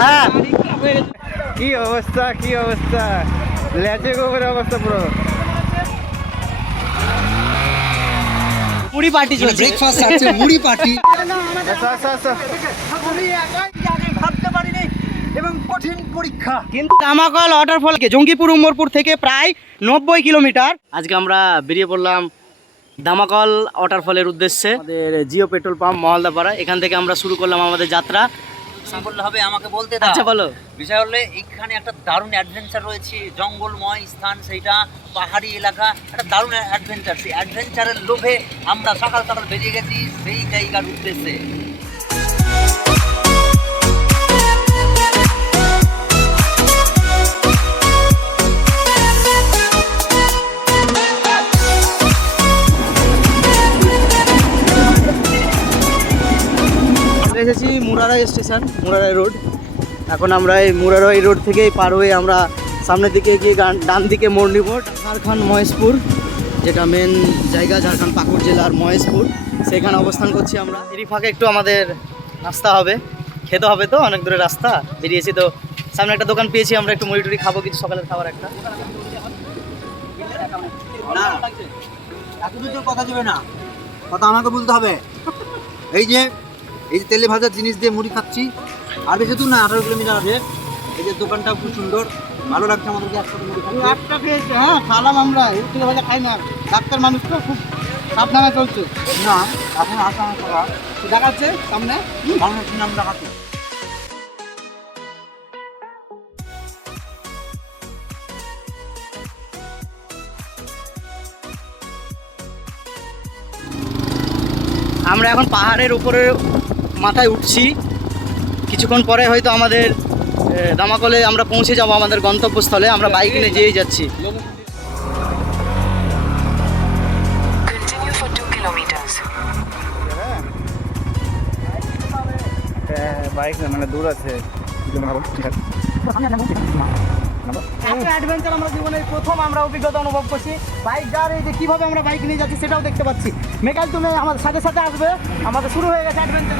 হ্যাঁ। কি অবস্থা কি অবস্থা? লেচে গোবরের অবস্থা পুরো। পার্টি চলছে। ব্রেকফাস্ট আছে মুড়ি পার্টি। আগে ভাবতে পারিনি এবং কঠিন পরীক্ষা। কিন্তু দামাকল ওয়াটারফলকে জঙ্গিপুর উমরপুর থেকে প্রায় নব্বই কিলোমিটার। আজকে আমরা বেরিয়ে পড়লাম দামাকল ওয়াটারফলের উদ্দেশ্যে। আমাদের জিও পেট্রোল পাম্প মহলদাপাড়া এখান থেকে আমরা শুরু করলাম আমাদের যাত্রা। বললে হবে আমাকে বলতে দাও। আচ্ছা বলো। বিষয় হলে এখানে একটা দারুণ অ্যাডভেঞ্চার রয়েছে জঙ্গলময় স্থান সেইটা পাহাড়ি এলাকা একটা দারুণ অ্যাডভেঞ্চার সেই অ্যাডভেঞ্চারের লোভে আমরা সকাল সকাল বেরিয়ে গেছি সেই জায়গার উদ্দেশ্যে। Murarai station, Murarai road. এখন আমরা এই মুরারাই রোড থেকে পার হয়ে আমরা সামনের দিকে গিয়ে ডান দিকে মোড় নিব মহেশপুর, যেটা মেন জায়গা, ঝাড়খণ্ড পাকুড় জেলার মহেশপুর। সেখানে অবস্থান করছি আমরা। এরই ফাঁকে একটু আমাদের নাস্তা হবে। খেতে হবে তো, অনেক দূরে রাস্তা। বেরিয়েছি তো, সামনে একটা দোকান পেয়েছি, আমরা একটু মুড়ি টুড়ি খাব, কিছু সকালের খাবার একটা। না কথা যাবে না। কথা আমাকে বলতে হবে। এই যে এই যে তেলে ভাজা জিনিস দিয়ে মুড়ি খাচ্ছি। আর বেশি দূর না আঠারো কিলোমিটার আছে। এই যে দোকানটা খুব সুন্দর। ভালো লাগছে আমাদেরকে একসাথে মুড়ি খাচ্ছি। একটা খেয়েছি হ্যাঁ খালাম আমরা। একটু ভাজা খাই না। ডাক্তার মানুষ তো খুব সাবধানে চলছে। না এখন আসা কথা দেখাচ্ছে সামনে। নাম দেখাচ্ছি। আমরা এখন পাহাড়ের উপরে মাথায় উঠছি। কিছুক্ষণ পরে হয়তো আমাদের দামাকলে আমরা পৌঁছে যাব আমাদের গন্তব্যস্থলে আমরা বাইক নিয়ে যেয়েই যাচ্ছি। Continue for 2 kilometers. বাইক মানে দূর আছে। অ্যাডভেঞ্চার আমরা জীবনের প্রথম আমরা অভিজ্ঞতা অনুভব করছি। বাইক যার এই যে কীভাবে আমরা বাইক নিয়ে যাচ্ছি সেটাও দেখতে পাচ্ছি। মেকাল তুমি আমাদের সাথে সাথে আসবে। আমাদের শুরু হয়ে গেছে অ্যাডভেঞ্চার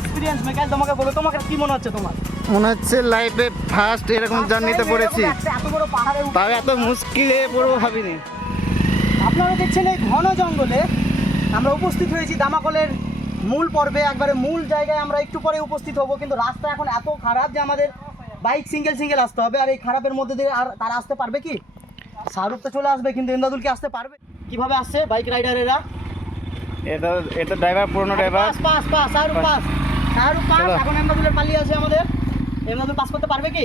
এক্সপিরিয়েন্স মেকাল তোমাকে বলো তোমাকে কি মনে হচ্ছে তোমার? মনে হচ্ছে লাইফে ফার্স্ট এরকম জার্নিতে পড়েছি। এত বড় পাহাড়ে তাও এত মুশকিলে পড়ব ভাবিনি। আপনারা দেখছেন এই ঘন জঙ্গলে আমরা উপস্থিত হয়েছি দামাকলের মূল পর্বে একবারে মূল জায়গায় আমরা একটু পরে উপস্থিত হব কিন্তু রাস্তা এখন এত খারাপ যে আমাদের বাইক সিঙ্গেল সিঙ্গেল আসতে হবে আর এই খারাপের মধ্যে দিয়ে আর তারা আসতে পারবে কি? শাহরুখ তো চলে আসবে কিন্তু এমদাদুল কি আসতে পারবে? কীভাবে আসছে বাইক রাইডারেরা এটা এটা ড্রাইভার পুরনো driver pass pass pass Shahrukh pass. Shahrukh pass. এখন এমদাদুলের পালিয়ে আছে আমাদের। এমদাদুল পাস করতে পারবে কি?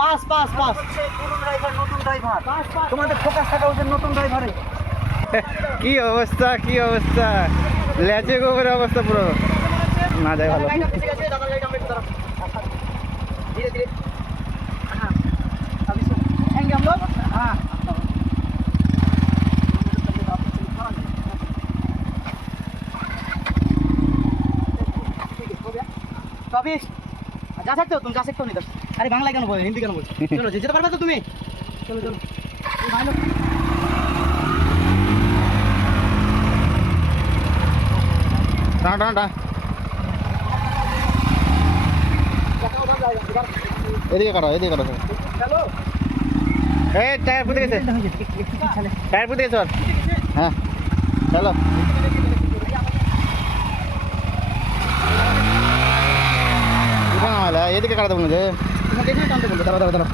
Pass pass pass. নতুন ড্রাইভার নতুন ড্রাইভার পাস পাস। তোমাদের ফোকাস থাকা উচিত নতুন ড্রাইভারে কি অবস্থা কি অবস্থা? লেচে গোবর অবস্থা পুরো। না যায় ভালো। যা থাকতো তুমি যা থাকতো আরে বাংলায় কেন বলো হিন্দি কেন বলো চলো যেতে পারবে তো তুমি? চলো চলো। এই ভাই লোক টানা টানা টানা এদিকে কাটো এদিকে কাটো চলো এই টায়ার ফুটে গেছে টায়ার ফুটে গেছে ওর। হ্যাঁ চলো উঠে নামালে এদিকে কাটাতে বলুন যে তোমাকে এখানে টানতে বলল দাঁড়াও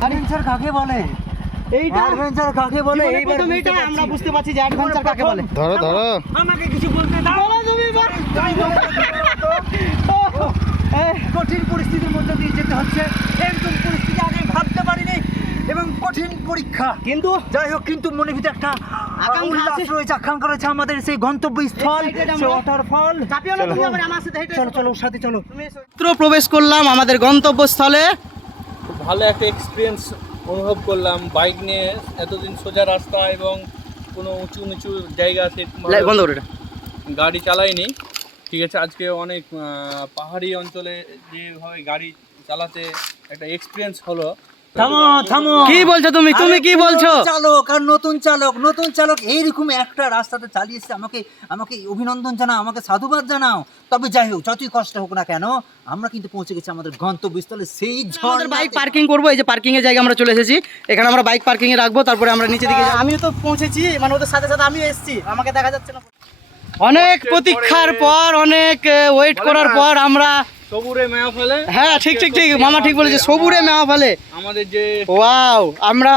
অ্যাডভেঞ্চার কাকে বলে? এইটা অ্যাডভেঞ্চার কাকে বলে? এইবার এইটা আমরা বুঝতে পারছি যে অ্যাডভেঞ্চার কাকে বলে। ধরো ধরো। আমাকে কিছু বলতে দাও। বলো তুমি বল। কঠিন পরিস্থিতির মধ্যে দিয়ে যেতে হচ্ছে। এরকম পরিস্থিতি আগে ভাবতে পারিনি এবং কঠিন পরীক্ষা। কিন্তু যাই হোক কিন্তু মনে ভিতরে একটা আকাঙ্ক্ষা উল্লাস রয়েছে আকাঙ্ক্ষা রয়েছে আমাদের সেই গন্তব্যস্থল। ওয়াটারফল চাপিও না তুমি আবার আমার সাথে হেঁটে চলো চলো সাথে চলো। মাত্র প্রবেশ করলাম আমাদের গন্তব্যস্থলে। ভালো একটা এক্সপিরিয়েন্স অনুভব করলাম। বাইক নিয়ে এতদিন সোজা রাস্তা এবং কোনো উঁচু নিচু জায়গা বন্ধ করে গাড়ি চালাইনি। ঠিক আছে আজকে অনেক আহ, পাহাড়ি অঞ্চলে যেভাবে গাড়ি চালাতে একটা এক্সপিরিয়েন্স হলো। থামো থামো। কি বলছো তুমি? তুমি কি বলছো? চালক আর নতুন চালক নতুন চালক এইরকম একটা রাস্তাতে চালিয়েছে আমাকে আমাকে অভিনন্দন জানাও আমাকে সাধুবাদ জানাও। তবে যাই হোক যতই কষ্ট হোক না কেন আমরা কিন্তু পৌঁছে গেছি আমাদের গন্তব্যস্থলে। সেই আমাদের বাইক পার্কিং করব এই যে পার্কিং এর জায়গায় আমরা চলে এসেছি। এখানে আমরা বাইক পার্কিং এ রাখব তারপরে আমরা নিচে দিকে যাব। আমিও তো পৌঁছেছি মানে ওদের সাথে সাথে আমিও এসেছি। আমাকে দেখা যাচ্ছে না। অনেক প্রতীক্ষার পর অনেক ওয়েট করার পর আমরা সবুরে মেয়া ফেলে। হ্যাঁ ঠিক ঠিক ঠিক মামা ঠিক বলেছে সবুরে ফেলে। আমাদের যে ওয়াও আমরা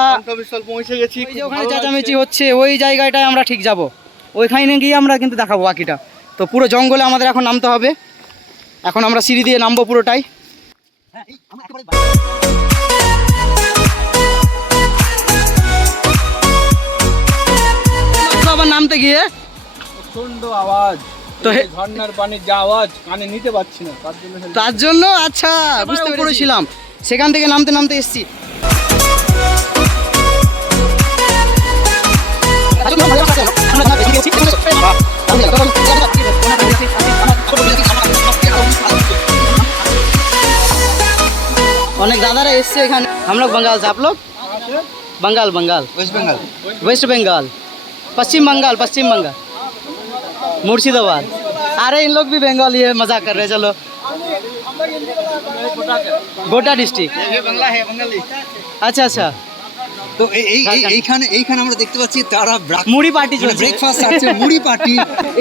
পৌঁছে গেছি ওখানে চেঁচামেচি হচ্ছে ওই জায়গাটায় আমরা ঠিক যাব। ওইখানে গিয়ে আমরা কিন্তু দেখাবো বাকিটা। তো পুরো জঙ্গলে আমাদের এখন নামতে হবে। এখন আমরা সিঁড়ি দিয়ে নামবো পুরোটাই। হ্যাঁ, আবার নামতে গিয়ে প্রচণ্ড আওয়াজ। তো ঝর্ণার যা আওয়াজ কানে নিতে পারছি না তার জন্য তার জন্য? আচ্ছা বুঝতে পেরেছিলাম। সেখান থেকে নামতে নামতে এসছি। অনেক দাদারা এসছে এখানে। আমরা ওয়েস্ট বেঙ্গল। ওয়েস্ট বেঙ্গল। পশ্চিম বাঙ্গাল পশ্চিম বাঙ্গাল। मुर्शिदाबाद अरे इन लोग भी बंगाली है मजाक कर रहे हैं चलो गोटा डिस्ट्रिक्ट अच्छा अच्छा তো এই এই- এই এইখানে এইখানে আমরা দেখতে পাচ্ছি তারা ব্রা- মুড়ি পার্টি চলছে ব্রেকফাস্ট আছে মুড়ি পার্টি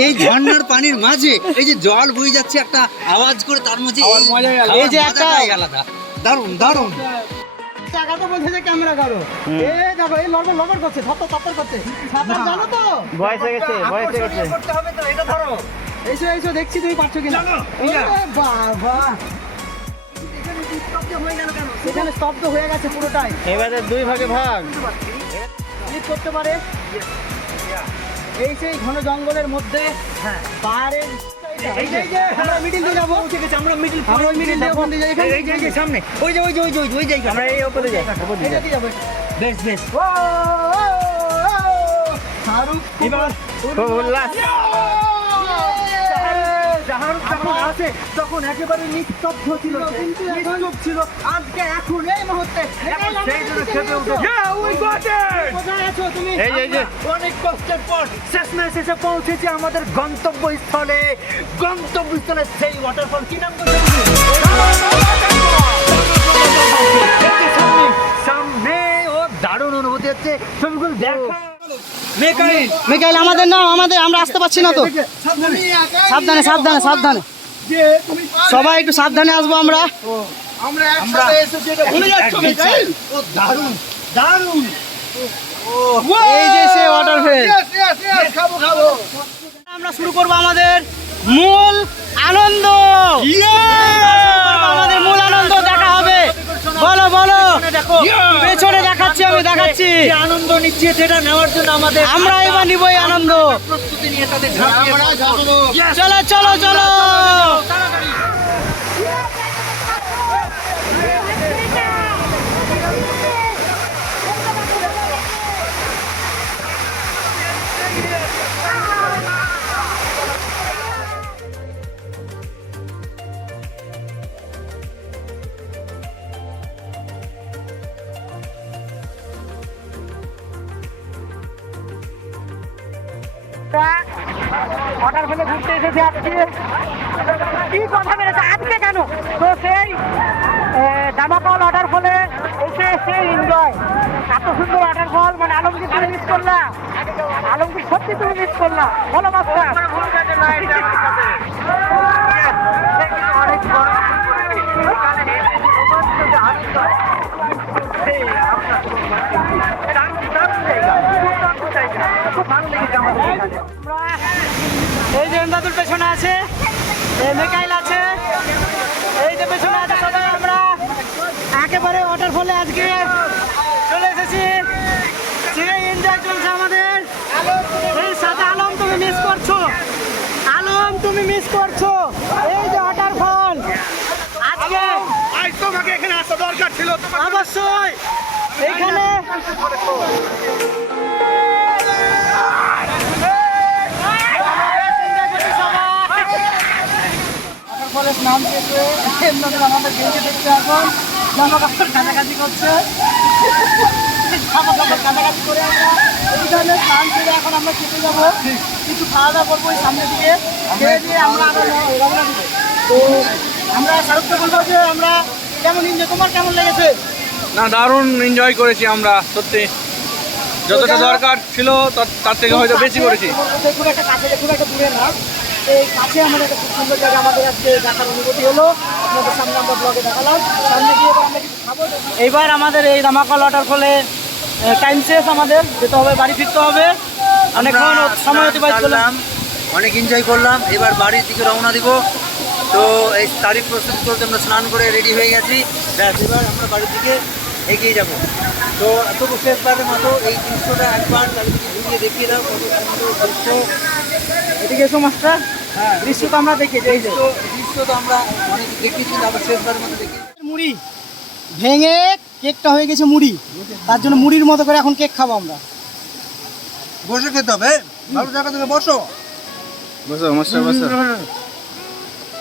এই ঝর্ণার পানির মাঝে এই যে জল বয়ে যাচ্ছে একটা আওয়াজ করে তার মাঝে আওয়াজ এই- মজাই আলাদা। এই যে একটা- মজাটাই আলাদা দারুণ দারুণ টাকা তো বলছে যে ক্যামেরা করো। এ দেখো এই করছে থপ্পর থপ্পর করছে। সাঁতার জানো তো? বয়স হয়ে গেছে বয়স হয়ে গেছে। করতে হবে তো এটা ধরো। এসো এসো দেখছি তুমি পারছ কিনা। ওরে বাবা। সেখানে স্তব্ধ হয়ে গেছে পুরোটাই। এবারে দুই ভাগে ভাগ। করতে পারে। এই সেই ঘন জঙ্গলের মধ্যে হ্যাঁ। পাহাড়ের আমরা মিডিল দিয়ে যাব। আমরা মিডিল আমরা ওই মিডিল দিয়ে ওখান দিয়ে যাই এখান এই যে সামনে। ওই যে ওই যে ওই যে ওই যে আমরা এই ওপরে যাই ওপর এটা দিয়ে যাব। বেশ বেশ। ও, ও, ও, শাহরুখ এবার উল্লাস। শাহরুখ যখন আছে তখন একেবারে নিস্তব্ধ ছিল। নিস্তব্ধ ছিল। আজকে এখন এই মুহূর্তে অনেক কষ্টের পর শেষমেশ এসে পৌঁছেছি আমাদের গন্তব্যস্থলে। গন্তব্যস্থলে সেই ওয়াটারফল কি নাম সামনে ও দারুণ অনুভূতি হচ্ছে। ছবিগুলো দেখো। মেকাইল। আমাদের নাও আমাদের আমরা আসতে পারছি না তো। সাবধানে সাবধানে সাবধানে। সবাই একটু সাবধানে আসব আমরা। এই যে সে আমরা শুরু করব আমাদের মূল আনন্দ। আমাদের মূল আনন্দ দেখা হবে বলো বলো পেছনে যে আনন্দ নিচ্ছি সেটা নেওয়ার জন্য আমাদের আমরা এবার নিব এই আনন্দ প্রস্তুতি নিয়ে তাদের চলো চলো চলো চলো অর্ডার ফেলে ঘুরতে এসেছি আজকে। কি কথা বেড়েছে আজকে কেন? তো সেই দামাকল অর্ডার ফলে এসে এসে এনজয় এত সুন্দর ওয়াটার ফল মানে আলমগীর তুমি মিস করলা। আলমগীর সত্যি তুমি মিস করলা। বলো মাস্টার অনেক খুব ভালো লেগেছে আমাদের এখানে এই যে এমদাদুল পেছনে আছে এই মেকাইল আছে এই যে পেছনে আছে সবাই আমরা। একেবারে ওয়াটার ফলে আজকে চলে এসেছি। সেই এনজয় চলছে আমাদের। এই সাথে আলম তুমি মিস করছ। আলম তুমি মিস করছ। এই যে ওয়াটারফল আজকে তোমাকে এখানে আসা দরকার ছিল। অবশ্যই। এখানে ফলে স্নান শেষ হয়ে আমাদের বেরিয়ে দেখতে এখন জামা কাপড় কাছাকাছি করছে। জামা কাপড় কাছাকাছি করে আমরা। এইখানে স্নান করে এখন আমরা খেতে যাব। কিছু খাওয়া দাওয়া করব ওই দিকে। খেয়ে দিয়ে আমরা আবার রওনা দিব। তো আমরা শাহরুখকে বলব যে আমরা কেমন এনজয় তোমার কেমন লেগেছে? না দারুণ এনজয় করেছি আমরা সত্যি। যতটা দরকার ছিল তার- থেকে হয়তো বেশি করেছি। একটা কাছে একটা দূরে না। এই কাছে আমাদের একটা খুব সুন্দর জায়গা আমাদের আজকে দেখার অনুভূতি হলো। আপনাদের সামনে আমরা ব্লগে দেখালাম। সামনে গিয়ে আমরা কিছু খাব। এইবার আমাদের এই দামাকল ওয়াটার ফলে টাইম শেষ আমাদের। যেতে হবে বাড়ি ফিরতে হবে। অনেকক্ষণ সময় অতিবাহিত করলাম। করলাম অনেক এনজয় করলাম। এবার বাড়ির দিকে রওনা দিব। তো এই তারিখ প্রস্তুত করতে আমরা স্নান করে রেডি হয়ে গেছি। ব্যাস এবার আমরা বাড়ির দিকে এগিয়ে যাব। তো তবু শেষবারের মতো এই দৃশ্যটা একবার চারিদিকে ঘুরিয়ে দেখিয়ে দাও কত সুন্দর দৃশ্য। এদিকে এসো মাস্টার। হ্যাঁ দৃশ্য তো আমরা দেখেছি এই যে। দৃশ্য দৃশ্য তো আমরা অনেক দেখেছি আবার শেষবারের মতো দেখি মুড়ি। ভেঙে কেকটা হয়ে গেছে মুড়ি। তার জন্য মুড়ির মতো করে এখন কেক খাব আমরা। বসে খেতে হবে ভালো জায়গা থেকে বসো। বসো মাস্টার বসো।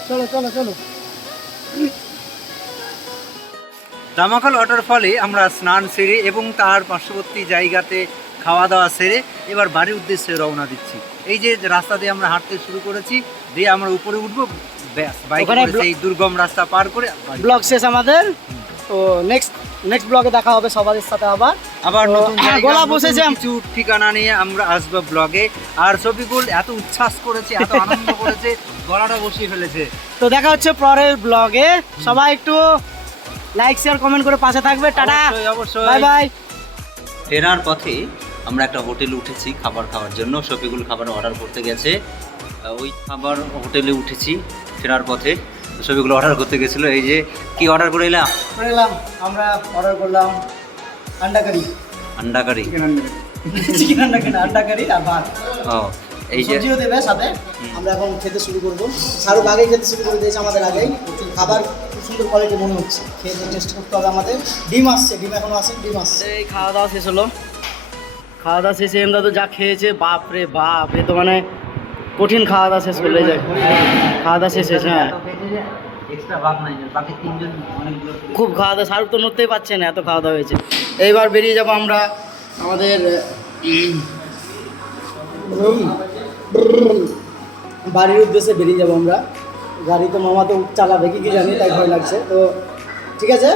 চলো চলো চলো। দামাকাল ওয়াটারফলে আমরা স্নান সেরে এবং তার পার্শ্ববর্তী জায়গাতে খাওয়া দাওয়া সেরে এবার বাড়ির উদ্দেশ্যে রওনা দিচ্ছি। এই যে রাস্তা দিয়ে আমরা হাঁটতে শুরু করেছি দিয়ে আমরা উপরে উঠবো ব্যাস বাইক সেই দুর্গম রাস্তা পার করে। ব্লগ শেষ আমাদের। তো নেক্সট নেক্সট ব্লগে দেখা হবে সবার সাথে আবার। আবার নতুন জায়গা, গোলা বসেছে। কিছু ঠিকানা নিয়ে আমরা আসব ব্লগে আর শফিকুল এত উচ্ছ্বাস করেছে এত আনন্দ করেছে গলাটা বসিয়ে ফেলেছে। তো দেখা হচ্ছে পরের ব্লগে সবাই একটু লাইক শেয়ার কমেন্ট করে পাশে থাকবে। টাটা। অবশ্যই। বাই বাই ফেরার পথে আমরা একটা হোটেলে উঠেছি খাবার খাওয়ার জন্য। শফিকুল খাবার অর্ডার করতে গেছে। ওই খাবার হোটেলে উঠেছি ফেরার পথে। শফিকুল অর্ডার করতে গেছিল। এই যে কি অর্ডার করে এলাম করে এলাম। আমরা অর্ডার করলাম আন্ডা কারি আন্ডা কারি চিকেন আন্ডা কারি আন্ডা কারি আর ভাত। ও এই যে সবজিও দেবে সাথে। আমরা এখন খেতে শুরু করব। শাহরুখ আগে খেতে শুরু করে দিয়েছে আমাদের আগেই। খাবার খুব সুন্দর কোয়ালিটি মনে হচ্ছে। খেয়ে টেস্ট করতে হবে আমাদের। ডিম আসছে ডিম এখনও আসে ডিম আসছে। এই খাওয়া দাওয়া শেষ হলো। খাওয়া দাওয়া শেষে এমদা তো যা খেয়েছে বাপ রে বাপ এ তো মানে কঠিন খাওয়া দাওয়া শেষ করলে যায় খাওয়া দাওয়া শেষ হয়েছে হ্যাঁ। খুব খাওয়া দাওয়া শাহরুখ তো নড়তেই পারছে না এত খাওয়া দাওয়া হয়েছে। এইবার বেরিয়ে যাব আমরা আমাদের বাড়ির উদ্দেশ্যে বেরিয়ে যাব আমরা। গাড়ি তো মামা তো চালাবে, কি কি জানি, তাই ভয় লাগছে। তো ঠিক আছে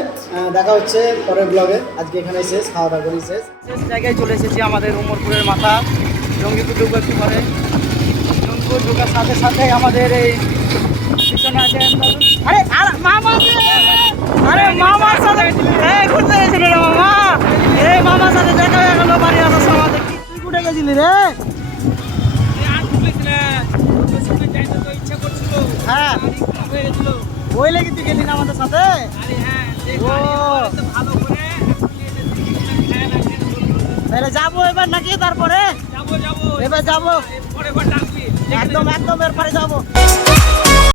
দেখা হচ্ছে পরের ব্লগে আজকে এখানে শেষ খাওয়া দাওয়া করি শেষ। শেষ জায়গায় চলে এসেছি আমাদের উমরপুরের মাথা, জঙ্গিপুর ঢুকবো একটু পরে জঙ্গিপুর ঢুকার সাথে সাথে আমাদের এই পিছনে আছে, আরে মামা আরে, মামার সাথে হ্যাঁ। ওই লেগে তুই গেলি না আমাদের সাথে? তাহলে যাব এবার নাকি তারপরে? এবার যাব। একদম একদম এরপরে যাব।